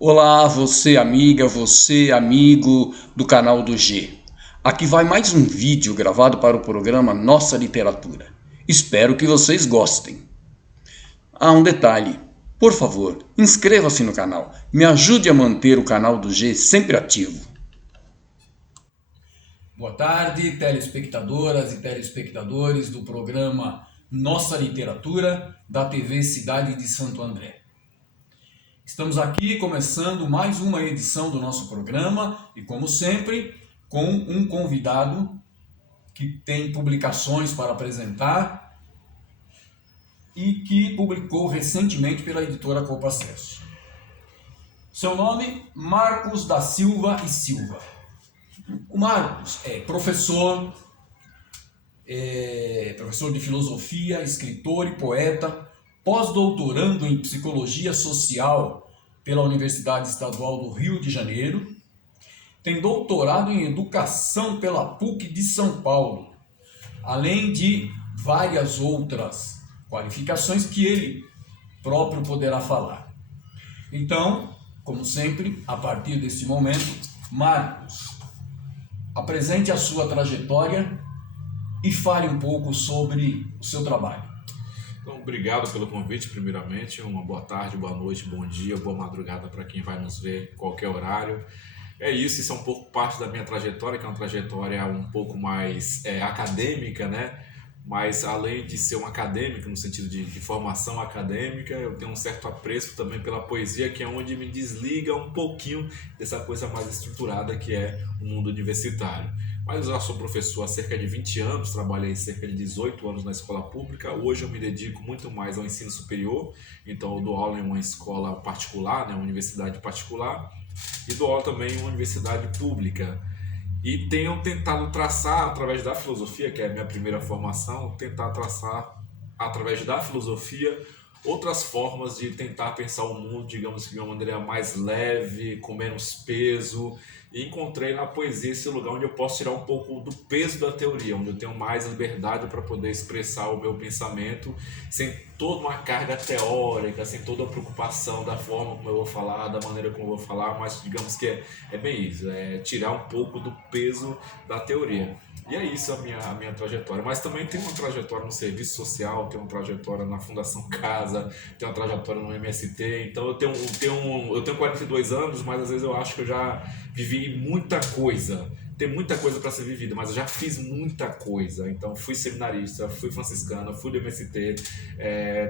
Olá, você amiga, você amigo do canal do G. Aqui vai mais um vídeo gravado para o programa Nossa Literatura. Espero que vocês gostem. Um detalhe, por favor, inscreva-se no canal. Me ajude a manter o canal do G sempre ativo. Boa tarde, telespectadoras e telespectadores do programa Nossa Literatura, da TV Cidade de Santo André. Estamos aqui começando mais uma edição do nosso programa e, como sempre, com um convidado que tem publicações para apresentar e que publicou recentemente pela editora Copa Acesso. Seu nome, Marcos da Silva e Silva. O Marcos é professor de filosofia, escritor e poeta, pós-doutorando em psicologia social pela Universidade Estadual do Rio de Janeiro, tem doutorado em educação pela PUC de São Paulo, além de várias outras qualificações que ele próprio poderá falar. Então, como sempre, a partir desse momento, Marcos, apresente a sua trajetória e fale um pouco sobre o seu trabalho. Então, obrigado pelo convite, primeiramente. Uma boa tarde, boa noite, bom dia, boa madrugada para quem vai nos ver em qualquer horário. Isso é um pouco parte da minha trajetória, que é uma trajetória um pouco mais acadêmica, né? Mas além de ser um acadêmico, no sentido de formação acadêmica, eu tenho um certo apreço também pela poesia, que é onde me desliga um pouquinho dessa coisa mais estruturada que é o mundo universitário. Mas eu já sou professor há cerca de 20 anos, trabalhei cerca de 18 anos na escola pública. Hoje eu me dedico muito mais ao ensino superior, então eu dou aula em uma escola particular, né, uma universidade particular, e dou aula também em uma universidade pública. E tenho tentado traçar, através da filosofia, que é a minha primeira formação, tentar traçar, através da filosofia, outras formas de tentar pensar o mundo, digamos que de uma maneira mais leve, com menos peso. E encontrei na poesia esse lugar onde eu posso tirar um pouco do peso da teoria, onde eu tenho mais liberdade para poder expressar o meu pensamento sem toda uma carga teórica, sem toda a preocupação da forma como eu vou falar, da maneira como eu vou falar, mas digamos que é bem isso, é tirar um pouco do peso da teoria. E é isso a minha trajetória. Mas também tem uma trajetória no serviço social, tem uma trajetória na Fundação Casa, tem uma trajetória no MST. Então eu tenho 42 anos, mas às vezes eu acho que eu já vivi muita coisa. Tem muita coisa para ser vivida, mas eu já fiz muita coisa. Então fui seminarista, fui franciscana, fui do MST,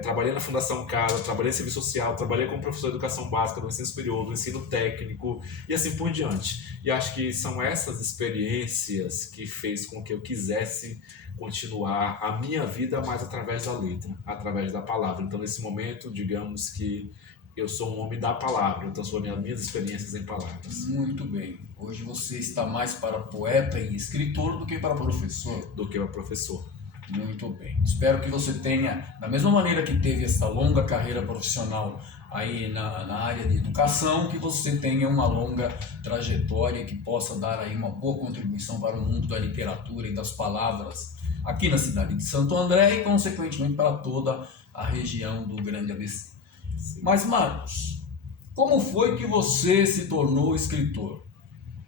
trabalhei na Fundação Casa, trabalhei em serviço social, trabalhei como professor de educação básica, do ensino superior, do ensino técnico e assim por diante. E acho que são essas experiências que fez com que eu quisesse continuar a minha vida mais através da letra, através da palavra. Então, nesse momento, digamos que eu sou um homem da palavra, eu transformei as minhas experiências em palavras. Muito bem. Hoje você está mais para poeta e escritor do que para professor. Do que o professor. Muito bem. Espero que você tenha, da mesma maneira que teve essa longa carreira profissional aí na área de educação, que você tenha uma longa trajetória que possa dar aí uma boa contribuição para o mundo da literatura e das palavras aqui na cidade de Santo André e, consequentemente, para toda a região do Grande ABC. Sim. Mas, Marcos, como foi que você se tornou escritor?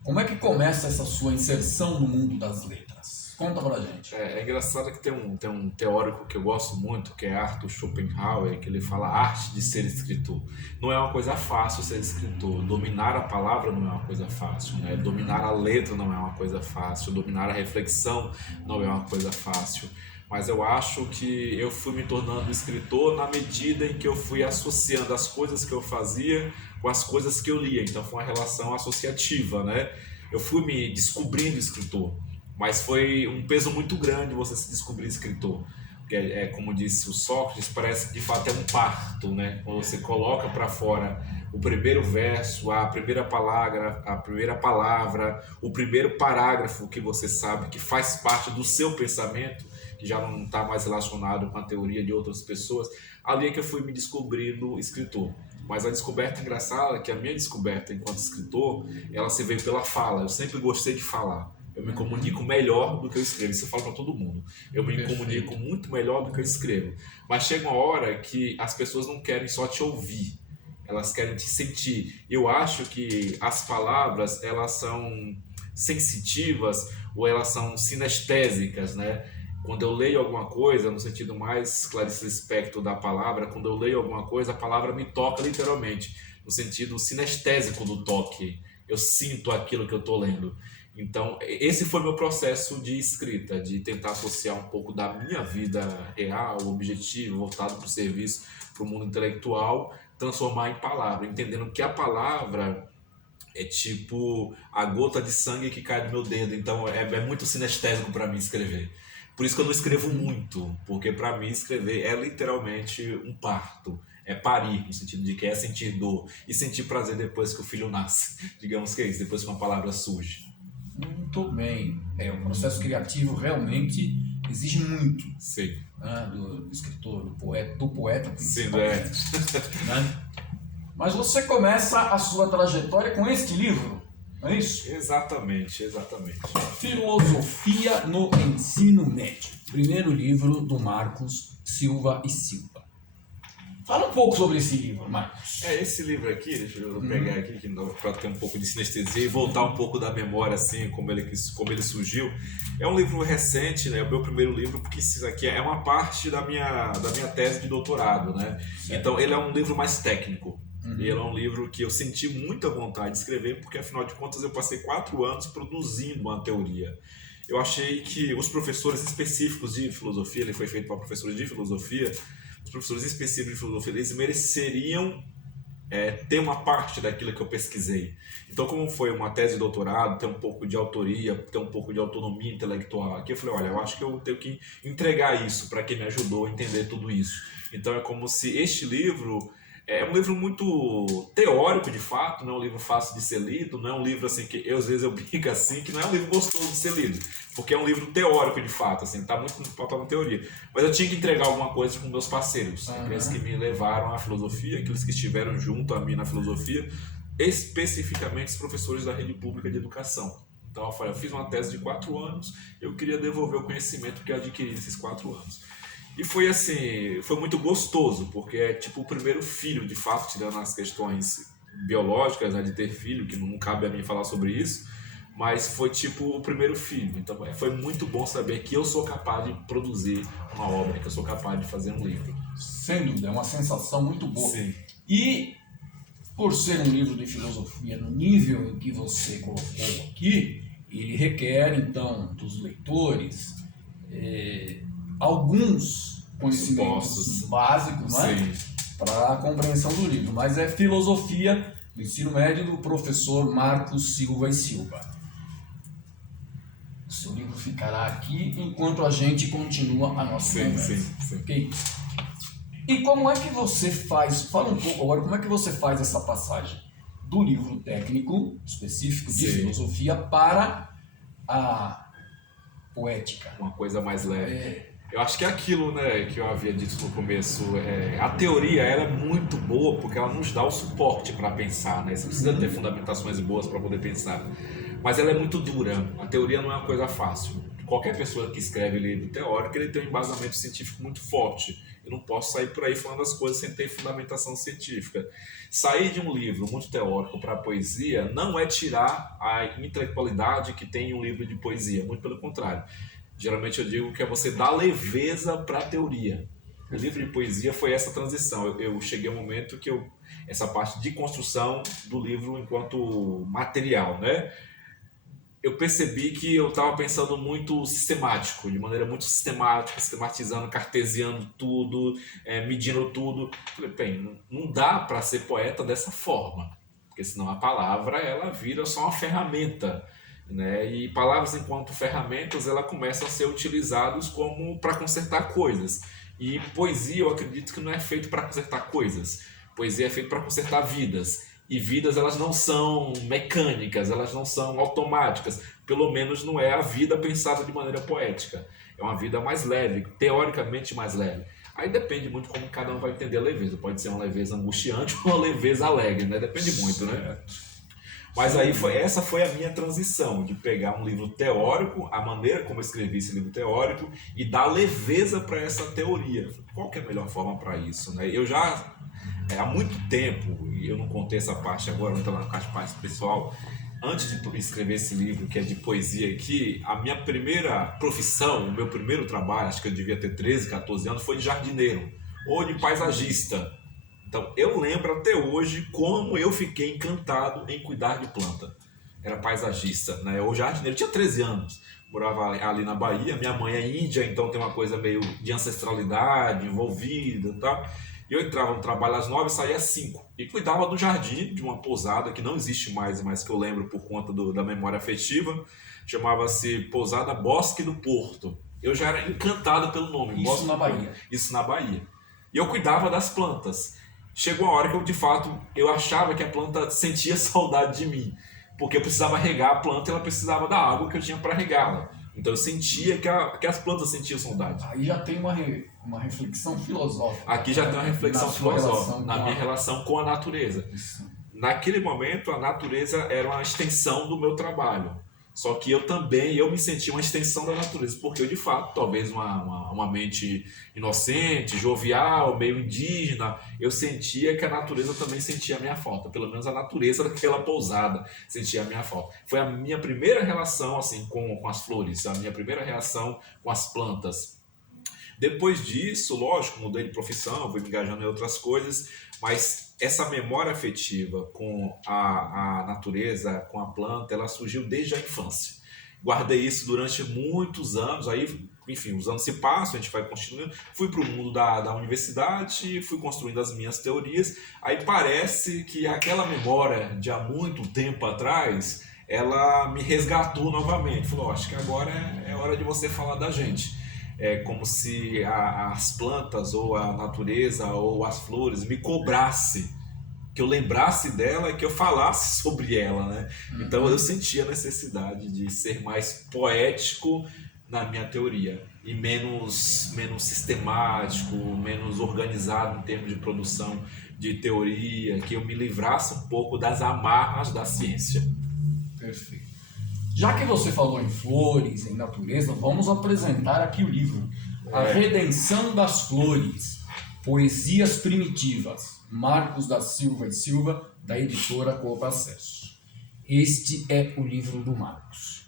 Como é que começa essa sua inserção no mundo das letras? Conta pra gente. É engraçado que tem um teórico que eu gosto muito, que é Arthur Schopenhauer, que ele fala a arte de ser escritor. Não é uma coisa fácil ser escritor. Dominar a palavra não é uma coisa fácil, né? Dominar a letra não é uma coisa fácil. Dominar a reflexão não é uma coisa fácil. Mas eu acho que eu fui me tornando escritor na medida em que eu fui associando as coisas que eu fazia com as coisas que eu lia. Então foi uma relação associativa, né? Eu fui me descobrindo escritor. Mas foi um peso muito grande você se descobrir escritor. Porque como disse o Sócrates, parece que de fato é um parto, né? Quando você coloca para fora o primeiro verso, a primeira palavra, o primeiro parágrafo que você sabe que faz parte do seu pensamento, que já não está mais relacionado com a teoria de outras pessoas, ali é que eu fui me descobrindo escritor. Mas a descoberta engraçada é que a minha descoberta enquanto escritor, ela se veio pela fala. Eu sempre gostei de falar. Eu me comunico melhor do que eu escrevo. Isso eu falo para todo mundo. Eu me comunico muito melhor do que eu escrevo. Mas chega uma hora que as pessoas não querem só te ouvir. elas querem te sentir. Eu acho que as palavras, elas são sensitivas ou elas são sinestésicas, né? Quando eu leio alguma coisa, no sentido mais clarispecto da palavra, quando eu leio alguma coisa, a palavra me toca literalmente, no sentido sinestésico do toque. Eu sinto aquilo que eu estou lendo. Então, esse foi meu processo de escrita, de tentar associar um pouco da minha vida real, objetivo, voltado para o serviço, para o mundo intelectual, transformar em palavra, entendendo que a palavra é tipo a gota de sangue que cai do meu dedo. Então, é muito sinestésico para mim escrever. Por isso que eu não escrevo muito, porque para mim escrever é literalmente um parto. É parir, no sentido de que é sentir dor e sentir prazer depois que o filho nasce. Digamos que é isso, depois que uma palavra surge. Muito bem. O processo criativo realmente exige muito, Sim. né, do escritor, do poeta Sim, principalmente. Né? Mas você começa a sua trajetória com este livro, não é isso? Exatamente, exatamente. Filosofia no Ensino Médio. Primeiro livro do Marcos Silva e Silva. Fala um pouco sobre esse livro, Marcos. Esse livro aqui, deixa eu pegar aqui para ter um pouco de sinestesia e voltar um pouco da memória, assim, como ele surgiu. É um livro recente, né? É o meu primeiro livro, porque isso aqui é uma parte da minha tese de doutorado, né? Certo. Então, ele é um livro mais técnico. Ele é um livro que eu senti muita vontade de escrever, porque, afinal de contas, eu passei 4 anos produzindo uma teoria. Eu achei que os professores específicos de filosofia, ele foi feito para professores de filosofia, os professores específicos de filosofia, eles mereceriam ter uma parte daquilo que eu pesquisei. Então, como foi uma tese de doutorado, ter um pouco de autoria, ter um pouco de autonomia intelectual aqui, eu falei, olha, eu acho que eu tenho que entregar isso para quem me ajudou a entender tudo isso. Então, é como se este livro é um livro muito teórico, de fato, não é um livro fácil de ser lido, não é um livro assim que às vezes eu brinco assim, que não é um livro gostoso de ser lido, porque é um livro teórico de fato, assim, tá muito pautado na teoria. Mas eu tinha que entregar alguma coisa com meus parceiros, aqueles que me levaram à filosofia, aqueles que estiveram junto a mim na filosofia, especificamente os professores da rede pública de educação. Então eu fiz uma tese de 4 anos, eu queria devolver o conhecimento que eu adquiri nesses 4 anos. E foi assim, foi muito gostoso, porque é tipo o primeiro filho, de fato, tirando as questões biológicas, né, de ter filho, que não cabe a mim falar sobre isso, mas foi tipo o primeiro filho. Então foi muito bom saber que eu sou capaz de produzir uma obra, que eu sou capaz de fazer um livro. Sem dúvida, é uma sensação muito boa. Sim. E por ser um livro de filosofia no nível em que você colocou aqui, ele requer então dos leitores alguns conhecimentos básicos, né, para a compreensão do livro, mas é filosofia do ensino médio do professor Marcos Silva e Silva. O seu livro ficará aqui enquanto a gente continua a nossa conversa. Sim. Okay? E como é que você faz, fala um pouco agora, como é que você faz essa passagem do livro técnico específico de filosofia para a poética? Uma coisa mais leve. Eu acho que é aquilo, né, que eu havia dito no começo, a teoria ela é muito boa porque ela nos dá o suporte para pensar, né? Você precisa ter fundamentações boas para poder pensar, mas ela é muito dura. A teoria não é uma coisa fácil. Qualquer pessoa que escreve livro teórico, ele tem um embasamento científico muito forte. Eu não posso sair por aí falando as coisas sem ter fundamentação científica. Sair de um livro muito teórico para a poesia não é tirar a intelectualidade que tem em um livro de poesia, muito pelo contrário. Geralmente eu digo que é você dar leveza para a teoria. O livro de poesia foi essa transição. Eu cheguei a um momento que essa parte de construção do livro enquanto material, né? Eu percebi que eu estava pensando muito sistemático, de maneira muito sistemática, sistematizando, cartesiando tudo, medindo tudo. Falei, bem, não dá para ser poeta dessa forma, porque senão a palavra ela vira só uma ferramenta, né? E palavras enquanto ferramentas ela começam a ser utilizadas como para consertar coisas. E poesia eu acredito que não é feito para consertar coisas. Poesia é feito para consertar vidas. E vidas elas não são mecânicas, elas não são automáticas. Pelo menos não é a vida pensada de maneira poética. É uma vida mais leve, teoricamente mais leve. Aí depende muito como cada um vai entender a leveza. Pode ser uma leveza angustiante ou uma leveza alegre, né? Depende muito, né? Mas aí essa foi a minha transição, de pegar um livro teórico, a maneira como eu escrevi esse livro teórico, e dar leveza para essa teoria. Qual que é a melhor forma para isso, né? Eu já há muito tempo, e eu não contei essa parte agora, vou entrar na parte pessoal, antes de escrever esse livro, que é de poesia aqui, a minha primeira profissão, o meu primeiro trabalho, acho que eu devia ter 13, 14 anos, foi de jardineiro ou de paisagista. Então, eu lembro até hoje como eu fiquei encantado em cuidar de planta. Era paisagista, né? Ou jardineiro, eu tinha 13 anos, morava ali na Bahia, minha mãe é índia, então tem uma coisa meio de ancestralidade envolvida e tal. E eu entrava no trabalho às 9 e saía às 5. E cuidava do jardim de uma pousada que não existe mais, mas que eu lembro por conta da memória afetiva. Chamava-se Pousada Bosque do Porto. Eu já era encantado pelo nome. Isso Bosque na do Porto. Bahia. Isso na Bahia. E eu cuidava das plantas. Chegou a hora que eu, de fato, eu achava que a planta sentia saudade de mim. Porque eu precisava regar a planta e ela precisava da água que eu tinha para regá-la. Então eu sentia que as plantas sentiam saudade. Aí já tem uma reflexão filosófica. Aqui já tem uma reflexão Na sua filosófica relação na com minha a- relação com a natureza. Isso. Naquele momento, a natureza era uma extensão do meu trabalho. Só que eu me sentia uma extensão da natureza, porque eu, de fato, talvez uma mente inocente, jovial, meio indígena, eu sentia que a natureza também sentia a minha falta. Pelo menos a natureza daquela pousada sentia a minha falta. Foi a minha primeira relação assim com as flores, a minha primeira relação com as plantas. Depois disso, lógico, mudei de profissão, fui me engajando em outras coisas, mas essa memória afetiva com a natureza, com a planta, ela surgiu desde a infância. Guardei isso durante muitos anos, aí, enfim, os anos se passam, a gente vai continuando. Fui para o mundo da universidade, fui construindo as minhas teorias, aí parece que aquela memória de há muito tempo atrás, ela me resgatou novamente. Falou, acho que agora é hora de você falar da gente. É como se as plantas ou a natureza ou as flores me cobrasse, que eu lembrasse dela e que eu falasse sobre ela, né? Então eu senti a necessidade de ser mais poético na minha teoria e menos sistemático, menos organizado em termos de produção de teoria, que eu me livrasse um pouco das amarras da ciência. Perfeito. Já que você falou em flores, em natureza, vamos apresentar aqui o livro. A Redenção das Flores, Poesias Primitivas, Marcos da Silva e Silva, da editora Copa Acesso. Este é o livro do Marcos.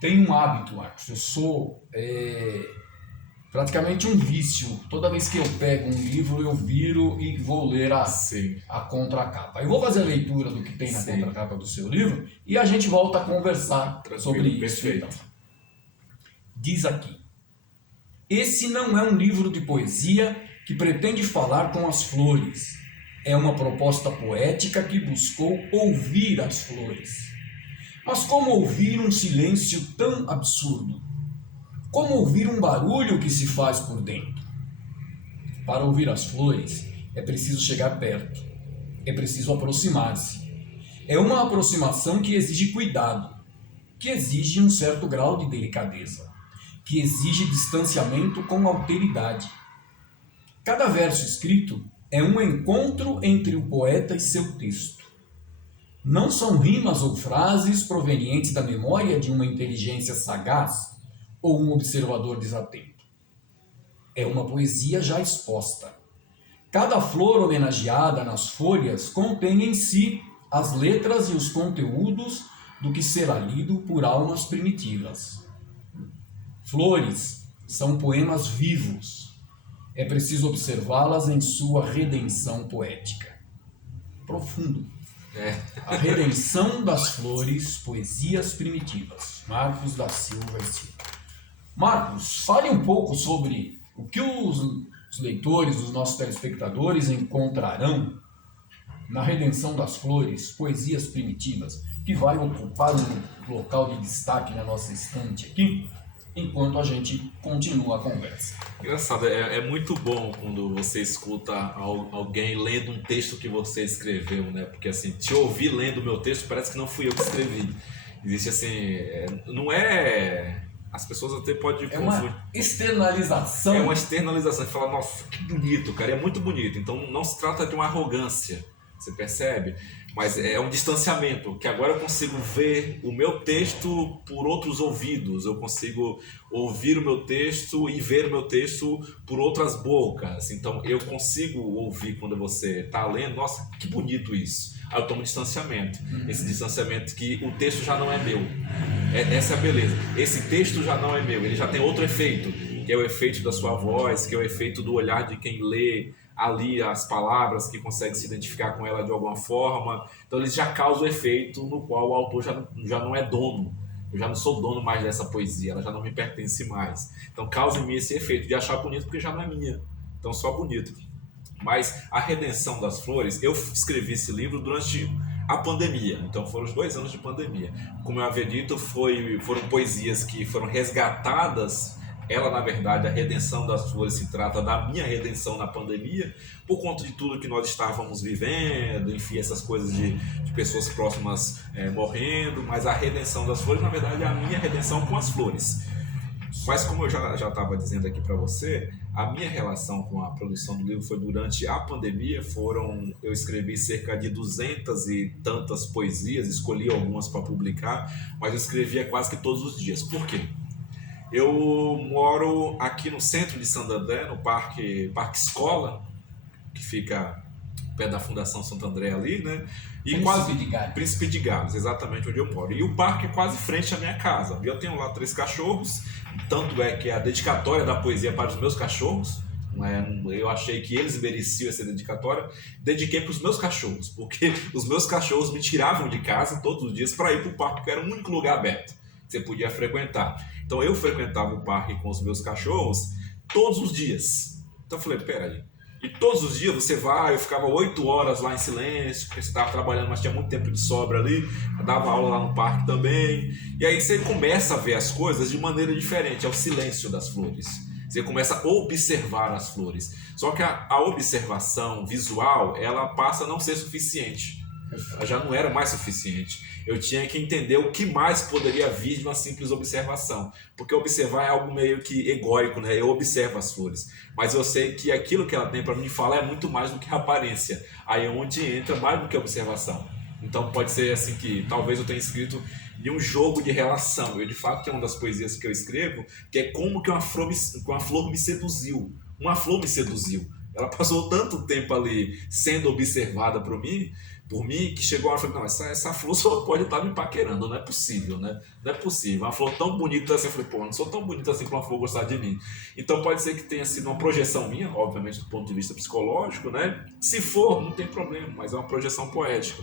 Tenho um hábito, Marcos, eu sou praticamente um vício. Toda vez que eu pego um livro, eu viro e vou ler Sim. a contracapa. Eu vou fazer a leitura do que tem na Sim. contracapa do seu livro e a gente volta a conversar Tranquilo, sobre isso. perfeito. Então. Diz aqui: esse não é um livro de poesia que pretende falar com as flores. É uma proposta poética que buscou ouvir as flores. Mas como ouvir um silêncio tão absurdo? Como ouvir um barulho que se faz por dentro? Para ouvir as flores, é preciso chegar perto. É preciso aproximar-se. É uma aproximação que exige cuidado, que exige um certo grau de delicadeza, que exige distanciamento com alteridade. Cada verso escrito é um encontro entre o poeta e seu texto. Não são rimas ou frases provenientes da memória de uma inteligência sagaz ou um observador desatento. É uma poesia já exposta. Cada flor homenageada nas folhas contém em si as letras e os conteúdos do que será lido por almas primitivas. Flores são poemas vivos. É preciso observá-las em sua redenção poética. Profundo. A Redenção das Flores, Poesias Primitivas. Marcos da Silva e Silva. Marcos, fale um pouco sobre o que os leitores, os nossos telespectadores encontrarão na Redenção das Flores, Poesias Primitivas, que vai ocupar um local de destaque na nossa estante aqui, enquanto a gente continua a conversa. Engraçado, é muito bom quando você escuta alguém lendo um texto que você escreveu, né? Porque assim, te ouvir lendo o meu texto parece que não fui eu que escrevi. Existe assim, não é... As pessoas até podem É uma externalização. É uma externalização. Você fala, nossa, que bonito, cara, é muito bonito. Então não se trata de uma arrogância. Você percebe? Mas é um distanciamento, que agora eu consigo ver o meu texto por outros ouvidos, eu consigo ouvir o meu texto e ver o meu texto por outras bocas. Então eu consigo ouvir quando você está lendo, nossa, que bonito isso. Aí eu tomo distanciamento. Esse distanciamento que o texto já não é meu. Essa é a beleza. Esse texto já não é meu, ele já tem outro efeito, que é o efeito da sua voz, que é o efeito do olhar de quem lê ali as palavras, que consegue se identificar com ela de alguma forma. Então eles já causam o efeito no qual o autor já não é dono. Eu já não sou dono mais dessa poesia, ela já não me pertence mais. Então causa em mim esse efeito de achar bonito porque já não é minha. Então só bonito. Mas A Redenção das Flores, eu escrevi esse livro durante a pandemia, então foram os 2 anos de pandemia. Como eu havia dito, foram poesias que foram resgatadas. Ela, na verdade, A Redenção das Flores se trata da minha redenção na pandemia, por conta de tudo que nós estávamos vivendo, enfim, essas coisas de pessoas próximas morrendo, mas a Redenção das Flores, na verdade, é a minha redenção com as flores. Mas como eu já estava dizendo aqui para você, a minha relação com a produção do livro foi durante a pandemia. Eu escrevi cerca de 200 e tantas poesias, escolhi algumas para publicar, mas eu escrevia quase que todos os dias. Por quê? Eu moro aqui no centro de Santo André, no Parque Escola, que fica perto da Fundação Santo André ali, né? E Príncipe de Gales, exatamente onde eu moro. E o parque é quase frente à minha casa. Eu tenho lá 3 cachorros, tanto é que a dedicatória da poesia para os meus cachorros, né? Eu achei que eles mereciam essa dedicatória, dediquei para os meus cachorros, porque os meus cachorros me tiravam de casa todos os dias para ir para o parque, que era o único lugar aberto que você podia frequentar. Então eu frequentava o parque com os meus cachorros todos os dias. Então eu falei, peraí, e todos os dias você vai, eu ficava 8 horas lá em silêncio, porque você estava trabalhando, mas tinha muito tempo de sobra ali, eu dava aula lá no parque também, e aí você começa a ver as coisas de maneira diferente, é o silêncio das flores. Você começa a observar as flores. Só que a observação visual, ela passa a não ser suficiente. Ela já não era mais suficiente. Eu tinha que entender o que mais poderia vir de uma simples observação. Porque observar é algo meio que egóico, né? Eu observo as flores, mas eu sei que aquilo que ela tem para me falar é muito mais do que a aparência. Aí é onde entra mais do que a observação. Então pode ser assim que talvez eu tenha escrito de um jogo de relação. Eu de fato tenho uma das poesias que eu escrevo, que é como que uma flor me seduziu. Uma flor me seduziu. Ela passou tanto tempo ali sendo observada por mim, que chegou a hora e falei, não, essa flor só pode estar me paquerando, não é possível, né? Não é possível. Uma flor tão bonita assim, eu falei, pô, eu não sou tão bonita assim para uma flor gostar de mim. Então pode ser que tenha sido uma projeção minha, obviamente do ponto de vista psicológico, né? Se for, não tem problema, mas é uma projeção poética.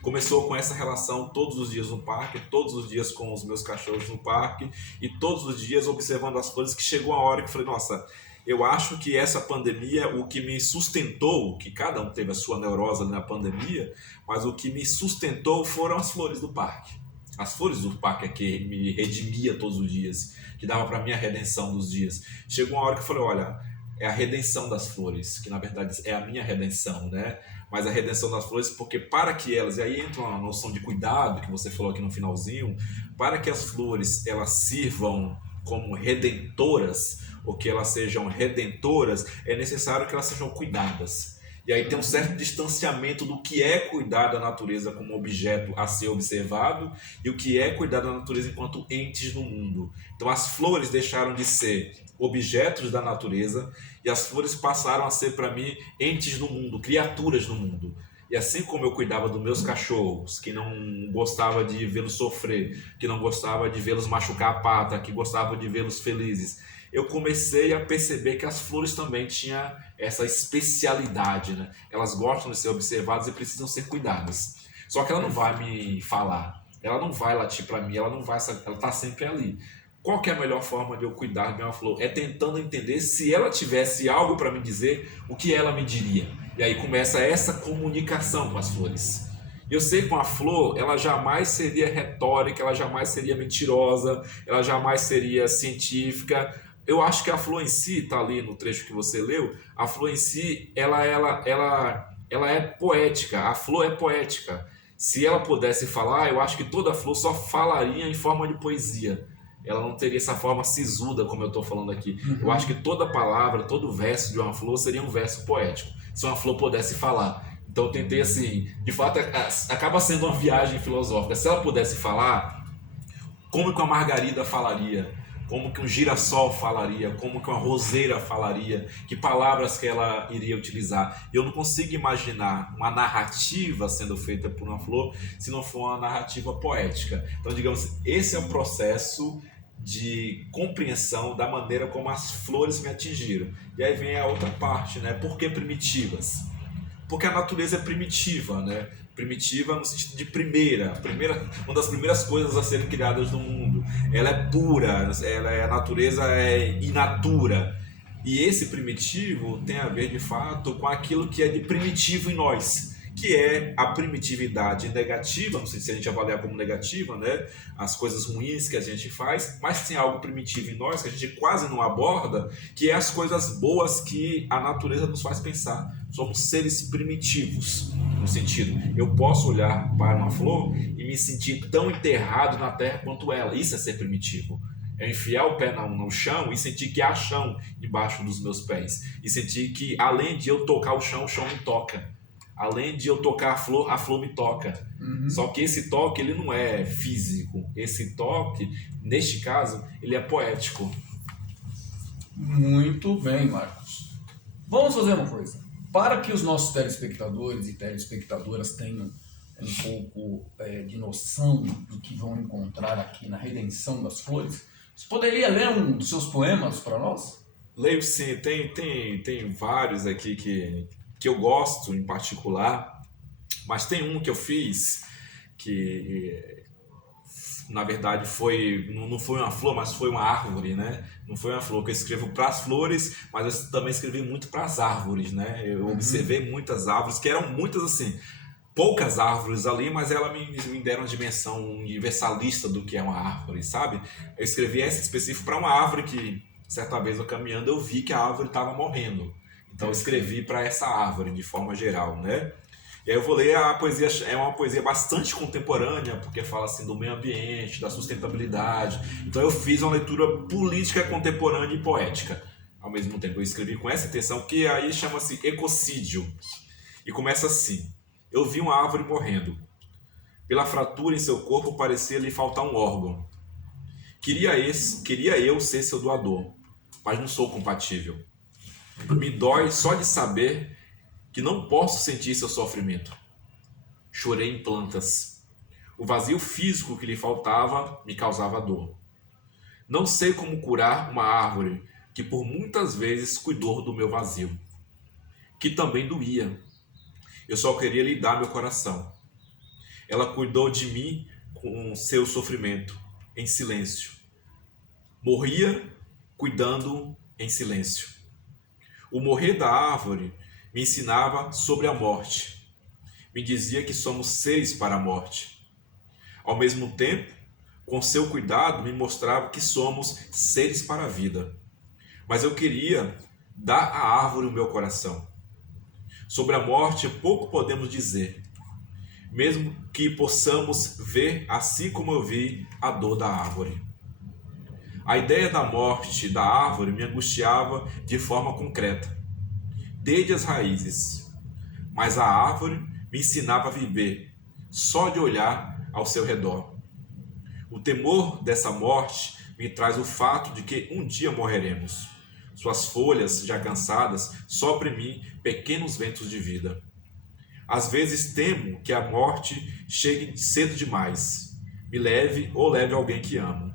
Começou com essa relação todos os dias no parque, todos os dias com os meus cachorros no parque e todos os dias observando as flores, que chegou a hora que eu falei, nossa, eu acho que essa pandemia, o que me sustentou, que cada um teve a sua neurose na pandemia, mas o que me sustentou foram as flores do parque. As flores do parque é que me redimia todos os dias, que dava para mim a redenção dos dias. Chegou uma hora que eu falei, olha, é a redenção das flores, que na verdade é a minha redenção, né? Mas a redenção das flores, porque para que elas, e aí entra uma noção de cuidado que você falou aqui no finalzinho, para que as flores elas sirvam como redentoras, ou que elas sejam redentoras, é necessário que elas sejam cuidadas. E aí tem um certo distanciamento do que é cuidar da natureza como objeto a ser observado e o que é cuidar da natureza enquanto entes no mundo. Então as flores deixaram de ser objetos da natureza e as flores passaram a ser para mim entes no mundo, criaturas no mundo. E assim como eu cuidava dos meus cachorros, que não gostava de vê-los sofrer, que não gostava de vê-los machucar a pata, que gostava de vê-los felizes, eu comecei a perceber que as flores também tinham essa especialidade, né? Elas gostam de ser observadas e precisam ser cuidadas. Só que ela não vai me falar, ela não vai latir para mim, ela está sempre ali. Qual que é a melhor forma de eu cuidar de uma flor? É tentando entender, se ela tivesse algo para me dizer, o que ela me diria. E aí começa essa comunicação com as flores. Eu sei que com a flor, ela jamais seria retórica, ela jamais seria mentirosa, ela jamais seria científica. Eu acho que a flor em si, está ali no trecho que você leu, a flor em si, ela é poética, a flor é poética. Se ela pudesse falar, eu acho que toda flor só falaria em forma de poesia. Ela não teria essa forma sisuda, como eu estou falando aqui. Eu acho que toda palavra, todo verso de uma flor seria um verso poético, se uma flor pudesse falar. Então eu tentei assim, de fato acaba sendo uma viagem filosófica. Se ela pudesse falar, como que uma margarida falaria? Como que um girassol falaria? Como que uma roseira falaria? Que palavras que ela iria utilizar? Eu não consigo imaginar uma narrativa sendo feita por uma flor se não for uma narrativa poética. Então, digamos, esse é o processo de compreensão da maneira como as flores me atingiram. E aí vem a outra parte, né? Por que primitivas? Porque a natureza é primitiva, né? Primitiva no sentido de uma das primeiras coisas a serem criadas no mundo. Ela é pura, a natureza é inatura. E esse primitivo tem a ver, de fato, com aquilo que é de primitivo em nós, que é a primitividade negativa, não sei se a gente avaliar como negativa, né? As coisas ruins que a gente faz, mas tem algo primitivo em nós que a gente quase não aborda, que é as coisas boas que a natureza nos faz pensar. Somos seres primitivos, no sentido, eu posso olhar para uma flor e me sentir tão enterrado na terra quanto ela. Isso é ser primitivo. É enfiar o pé no chão e sentir que há chão debaixo dos meus pés. E sentir que, além de eu tocar o chão me toca. Além de eu tocar a flor me toca. Só que esse toque, ele não é físico. Esse toque, neste caso, ele é poético. Muito bem, Marcos. Vamos fazer uma coisa. Para que os nossos telespectadores e telespectadoras tenham um pouco de noção do que vão encontrar aqui na Redenção das Flores, você poderia ler um dos seus poemas para nós? Leio sim, tem vários aqui que eu gosto em particular, mas tem um que eu fiz que, na verdade, não foi uma flor, mas foi uma árvore, né? Não foi uma flor, que eu escrevo para as flores, mas eu também escrevi muito para as árvores, né? Eu observei muitas árvores, que eram muitas assim, poucas árvores ali, mas elas me deram uma dimensão universalista do que é uma árvore, sabe? Eu escrevi essa específico para uma árvore que, certa vez eu caminhando, eu vi que a árvore estava morrendo. Então eu escrevi para essa árvore, de forma geral, né? E aí eu vou ler a poesia, é uma poesia bastante contemporânea, porque fala assim do meio ambiente, da sustentabilidade. Então eu fiz uma leitura política contemporânea e poética ao mesmo tempo. Eu escrevi com essa intenção, que aí chama-se Ecocídio. E começa assim: eu vi uma árvore morrendo. Pela fratura em seu corpo parecia lhe faltar um órgão. Queria eu ser seu doador, mas não sou compatível. Me dói só de saber que não posso sentir seu sofrimento. Chorei em plantas. O vazio físico que lhe faltava me causava dor. Não sei como curar uma árvore que por muitas vezes cuidou do meu vazio, que também doía. Eu só queria lhe dar meu coração. Ela cuidou de mim com seu sofrimento, em silêncio. Morria cuidando em silêncio. O morrer da árvore me ensinava sobre a morte. Me dizia que somos seres para a morte. Ao mesmo tempo, com seu cuidado, me mostrava que somos seres para a vida. Mas eu queria dar à árvore o meu coração. Sobre a morte, pouco podemos dizer, mesmo que possamos ver, assim como eu vi, a dor da árvore. A ideia da morte da árvore me angustiava de forma concreta, desde as raízes. Mas a árvore me ensinava a viver, só de olhar ao seu redor. O temor dessa morte me traz o fato de que um dia morreremos. Suas folhas, já cansadas, sopram em mim pequenos ventos de vida. Às vezes temo que a morte chegue cedo demais, me leve ou leve alguém que amo.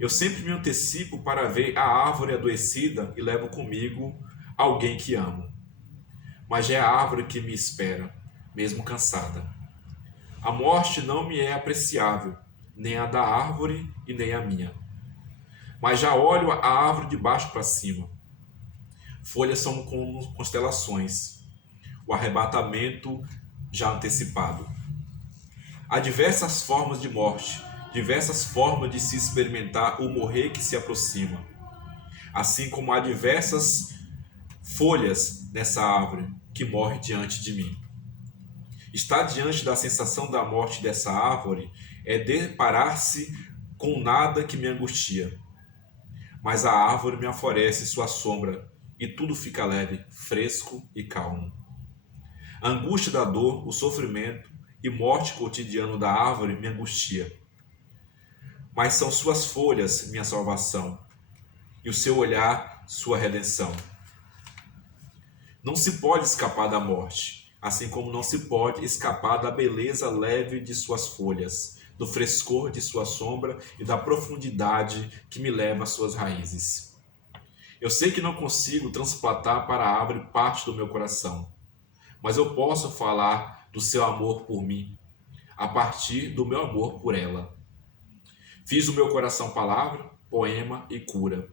Eu sempre me antecipo para ver a árvore adoecida e levo comigo alguém que amo. Mas é a árvore que me espera, mesmo cansada. A morte não me é apreciável, nem a da árvore e nem a minha. Mas já olho a árvore de baixo para cima. Folhas são como constelações, o arrebatamento já antecipado. Há diversas formas de morte, diversas formas de se experimentar o morrer que se aproxima. Assim como há diversas folhas nessa árvore que morre diante de mim. Estar diante da sensação da morte dessa árvore é deparar-se com nada que me angustia. Mas a árvore me oferece sua sombra e tudo fica leve, fresco e calmo. A angústia da dor, o sofrimento e morte cotidiano da árvore me angustia. Mas são suas folhas minha salvação, e o seu olhar sua redenção. Não se pode escapar da morte, assim como não se pode escapar da beleza leve de suas folhas, do frescor de sua sombra e da profundidade que me leva às suas raízes. Eu sei que não consigo transplantar para a árvore parte do meu coração, mas eu posso falar do seu amor por mim, a partir do meu amor por ela. Fiz o meu coração palavra, poema e cura.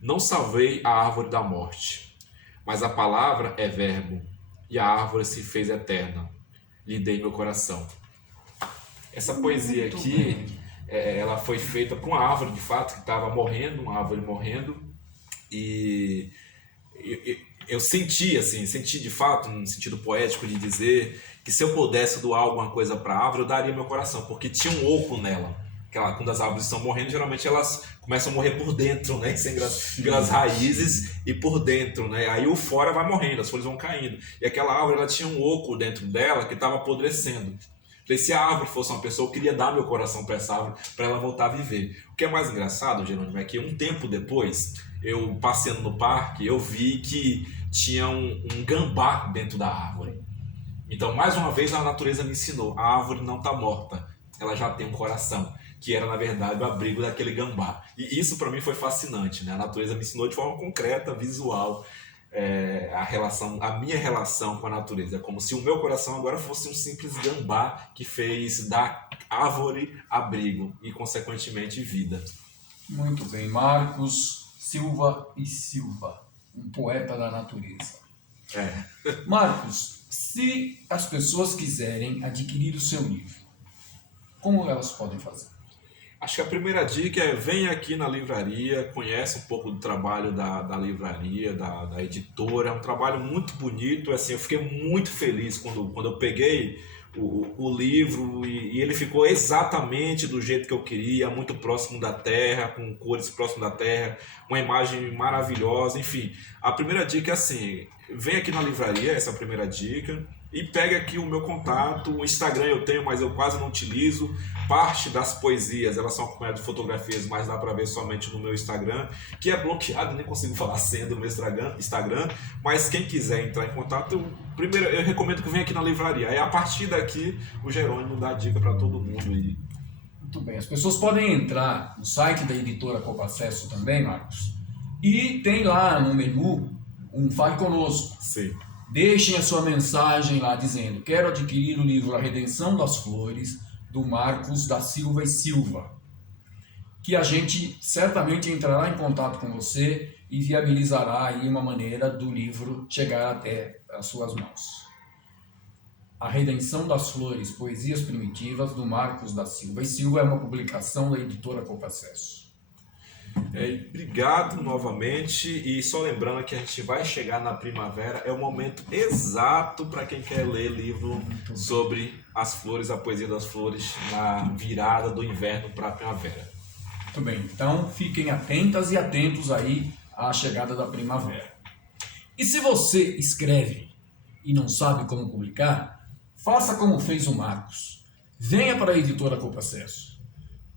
Não salvei a árvore da morte, mas a palavra é verbo, e a árvore se fez eterna. Lhe dei meu coração. Essa poesia aqui, ela foi feita para uma árvore, de fato, que estava morrendo, uma árvore morrendo, e eu senti de fato, um sentido poético de dizer que se eu pudesse doar alguma coisa para a árvore, eu daria meu coração, porque tinha um oco nela. Quando as árvores estão morrendo, geralmente elas começam a morrer por dentro, né? Sem pelas raízes e por dentro, né? Aí o fora vai morrendo, as folhas vão caindo. E aquela árvore, ela tinha um oco dentro dela que estava apodrecendo. Falei, se a árvore fosse uma pessoa, eu queria dar meu coração para essa árvore, para ela voltar a viver. O que é mais engraçado, Jerônimo, é que um tempo depois, eu passeando no parque, eu vi que tinha um gambá dentro da árvore. Então, mais uma vez, a natureza me ensinou, a árvore não está morta, ela já tem um coração, que era, na verdade, o abrigo daquele gambá. E isso, para mim, foi fascinante, né? A natureza me ensinou de forma concreta, visual, a minha relação com a natureza. É como se o meu coração agora fosse um simples gambá que fez da árvore abrigo e, consequentemente, vida. Muito bem, Marcos Silva e Silva, um poeta da natureza. Marcos, se as pessoas quiserem adquirir o seu livro, como elas podem fazer? Acho que a primeira dica é venha aqui na livraria, conhece um pouco do trabalho da livraria, da editora. É um trabalho muito bonito. Assim, eu fiquei muito feliz quando eu peguei o livro e ele ficou exatamente do jeito que eu queria, muito próximo da terra, com cores próximo da terra, uma imagem maravilhosa. Enfim, a primeira dica é assim, vem aqui na livraria, essa é a primeira dica. E pega aqui o meu contato, o Instagram eu tenho, mas eu quase não utilizo. Parte das poesias, elas são acompanhadas de fotografias, mas dá para ver somente no meu Instagram, que é bloqueado, nem consigo falar senha do meu Instagram. Mas quem quiser entrar em contato, primeiro eu recomendo que venha aqui na livraria. Aí a partir daqui, o Jerônimo dá dica para todo mundo aí. Muito bem, as pessoas podem entrar no site da editora Copacesso também, Marcos, e tem lá no menu um Fale Conosco. Sim. Deixem a sua mensagem lá dizendo: quero adquirir o livro A Redenção das Flores, do Marcos da Silva e Silva, que a gente certamente entrará em contato com você e viabilizará aí uma maneira do livro chegar até as suas mãos. A Redenção das Flores, Poesias Primitivas, do Marcos da Silva e Silva, é uma publicação da editora Copacesso. Obrigado novamente, e só lembrando que a gente vai chegar na primavera, é o momento exato para quem quer ler livro sobre as flores, a poesia das flores, na virada do inverno para a primavera. Muito bem, então fiquem atentas e atentos aí à chegada da primavera. E se você escreve e não sabe como publicar, faça como fez o Marcos. Venha para a editora Copacesso,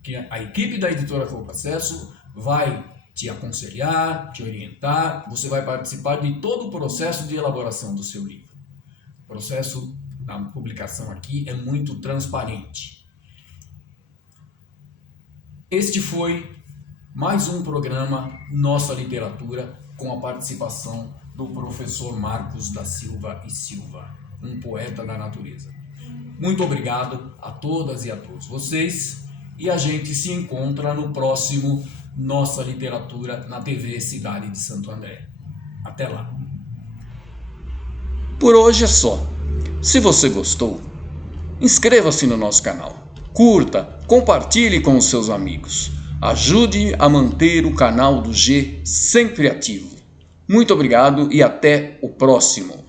que a equipe da editora Copacesso vai te aconselhar, te orientar, você vai participar de todo o processo de elaboração do seu livro. O processo da publicação aqui é muito transparente. Este foi mais um programa Nossa Literatura, com a participação do professor Marcos da Silva e Silva, um poeta da natureza. Muito obrigado a todas e a todos vocês, e a gente se encontra no próximo Nossa Literatura na TV Cidade de Santo André. Até lá. Por hoje é só. Se você gostou, inscreva-se no nosso canal, curta, compartilhe com os seus amigos. Ajude a manter o canal do G sempre ativo. Muito obrigado e até o próximo.